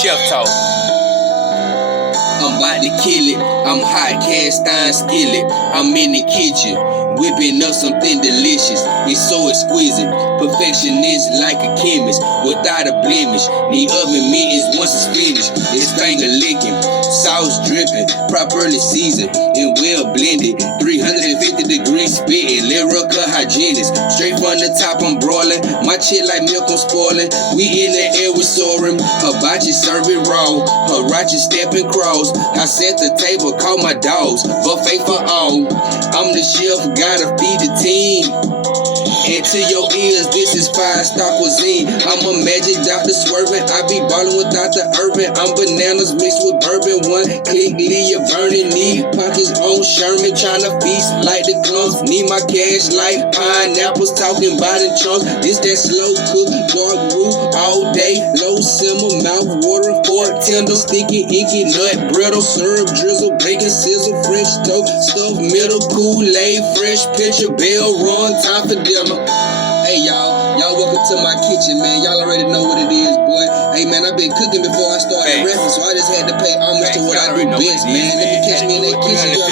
Chef talk. I'm about to kill it. I'm hot, cast iron skillet. I'm in the kitchen, whipping up something delicious. It's so exquisite, perfectionist like a chemist, without a blemish. Need oven mittens once it's finished. It's finger licking, sauce dripping, properly seasoned and well blended. 350 degrees spitting, lyrical hygienist. Straight from the top, I'm broiling. My chick like milk, I'm spoiling. We in the air, we soaring. Hibachi serve it raw, Hirachi stepping cross. I set the table, call my dogs, buffet for all. I'm the chef, gotta feed the team. And to your ears, this is 5-star cuisine. I'm a magic doctor swerving. I be ballin' without the urban. I'm bananas mixed with bourbon. One click, leave you burning. Need pockets on Sherman, tryna feast like the clumps. Need my cash like pineapples, talking about in chunks. This that slow cook, guac roux all day. Low simmer, mouth water, fork tender, sticky, inky, nut, brittle, syrup, drizzle, bacon, sizzle, French toast, stuffed middle, Kool-Aid, fresh pitcher, bell run, time for dinner. Hey y'all welcome to my kitchen, man. Y'all already know what it is, boy. Hey man, I've been cooking before I started rapping, so I just had to pay homage to what I do best, man. Let me catch me in that kitchen, y'all.